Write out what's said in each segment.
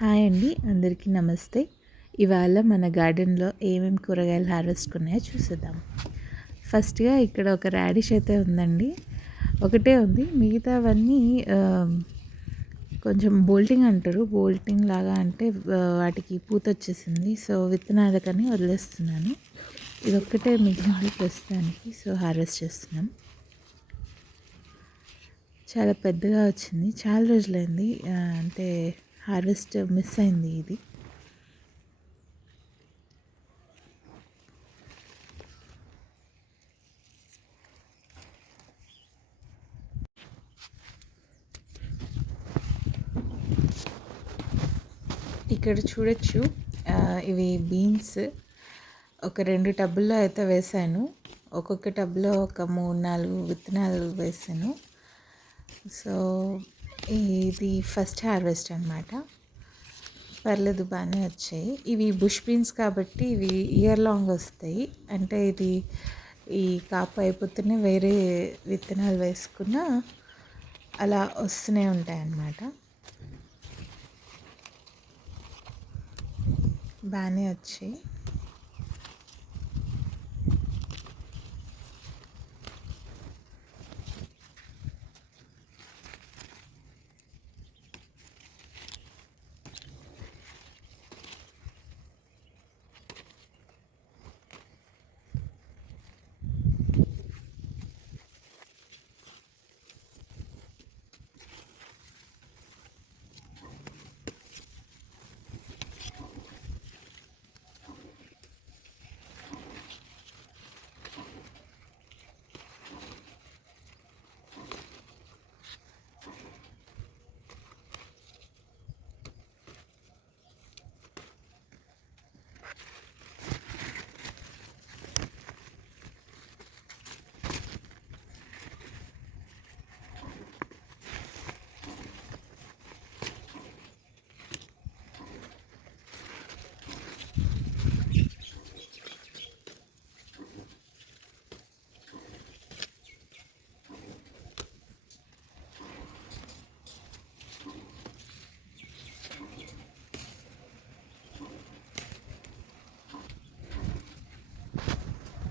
Hi అండి అందరికీ నమస్తే. ఇవాళ మన గార్డెన్లో ఏమేమి కూరగాయలు హార్వెస్ట్ ఉన్నాయో చూసేద్దాం. ఫస్ట్గా ఇక్కడ ఒక రాడిష్ అయితే ఉందండి. ఒకటే ఉంది. మిగతావన్నీ కొంచెం బోల్టింగ్ అంటారు. బోల్టింగ్ లాగా అంటే వాటికి పూత వచ్చేసింది. సో విత్తనాలకని వదిలేస్తున్నాను. ఇది ఒక్కటే మిగిలింది ప్రస్తుతానికి. సో హార్వెస్ట్ చేస్తున్నాం. చాలా పెద్దగా వచ్చింది. చాలా రోజులైంది. అంటే హార్వెస్ట్ మిస్ అయింది ఇది. ఇక్కడ చూడొచ్చు ఇవి బీన్స్. ఒక రెండు టబ్బుల్లో అయితే వేసాను. ఒక్కొక్క టబ్లో ఒక మూడు నాలుగు విత్తనాలు వేసాను. సో ఇది ఫస్ట్ హార్వెస్ట్ అనమాట పర్లేదు బాగానే వచ్చాయి. ఇవి బుష్ బీన్స్ కాబట్టి ఇవి ఇయర్ లాంగ్ వస్తాయి. అంటే ఇది ఈ కాపు అయిపోతూనే వేరే విత్తనాలు వేసుకున్న అలా వస్తూనే ఉంటాయి అన్నమాట. బాగానే వచ్చాయి.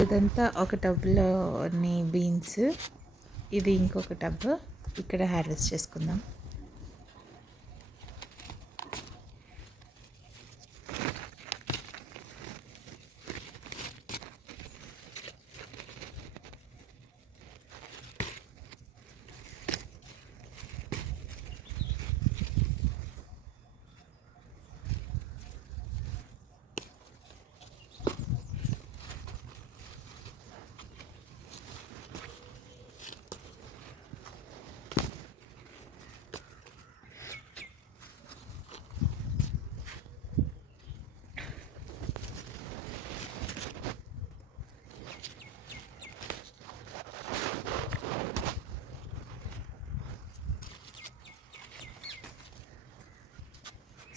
ఇదంతా ఒక టబ్లోని బీన్స్. ఇది ఇంకొక టబ్. ఇక్కడ హార్వెస్ట్ చేసుకుందాం.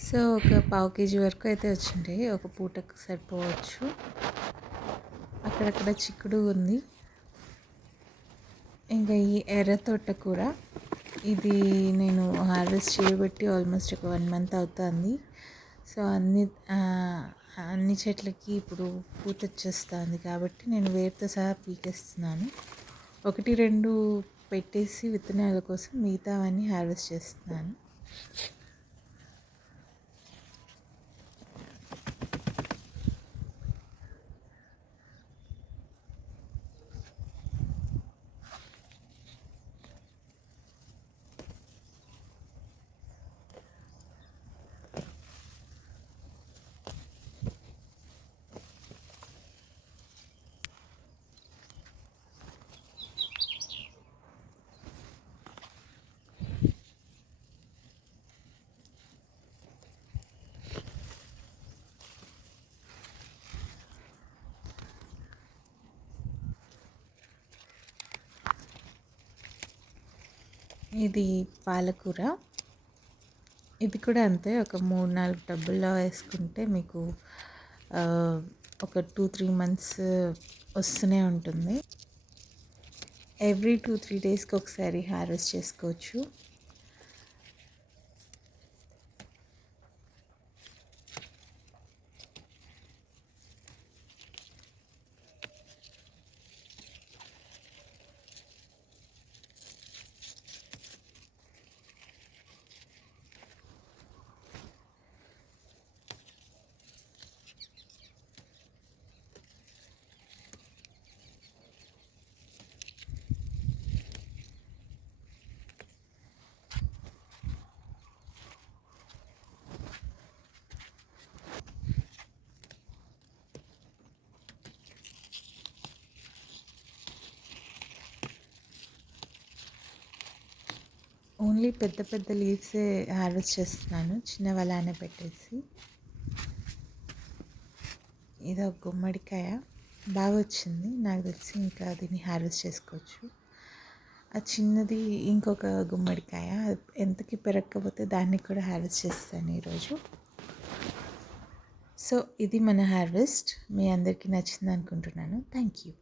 సో ఒక పావు కేజీ వరకు అయితే వచ్చింది. ఒక పూటకు సరిపోవచ్చు. అక్కడక్కడ చిక్కుడు ఉంది. ఇంకా ఈ ఎర్ర తోట కూర ఇది నేను హార్వెస్ట్ చేయబట్టి ఆల్మోస్ట్ ఒక వన్ మంత్ అవుతుంది. సో అన్ని అన్ని చెట్లకి ఇప్పుడు పూత వచ్చేస్తుంది కాబట్టి నేను వేరుతో సహా పీకేస్తున్నాను. ఒకటి రెండు పెట్టేసి విత్తనాల కోసం మిగతావన్నీ హార్వెస్ట్ చేస్తున్నాను. ఇది పాలకూర. ఇది కూడా అంతే ఒక మూడు నాలుగు డబ్బుల్లో వేసుకుంటే మీకు ఒక టూ త్రీ మంత్స్ వస్తూనే ఉంటుంది. ఎవ్రీ టూ త్రీ డేస్కి ఒకసారి హార్వెస్ట్ చేసుకోవచ్చు. ఓన్లీ పెద్ద పెద్ద లీవ్సే హార్వెస్ట్ చేస్తున్నాను. చిన్నవి అలానే పెట్టేసి. ఇది ఒక గుమ్మడికాయ. బాగా వచ్చింది. నాకు తెలిసి ఇంకా దీన్ని హార్వెస్ట్ చేసుకోవచ్చు. ఆ చిన్నది ఇంకొక గుమ్మడికాయ. అది ఎంతకి పెరగకపోతే దాన్ని కూడా హార్వెస్ట్ చేస్తాను ఈరోజు. సో ఇది మన హార్వెస్ట్. మీ అందరికీ నచ్చింది అనుకుంటున్నాను. Thank you.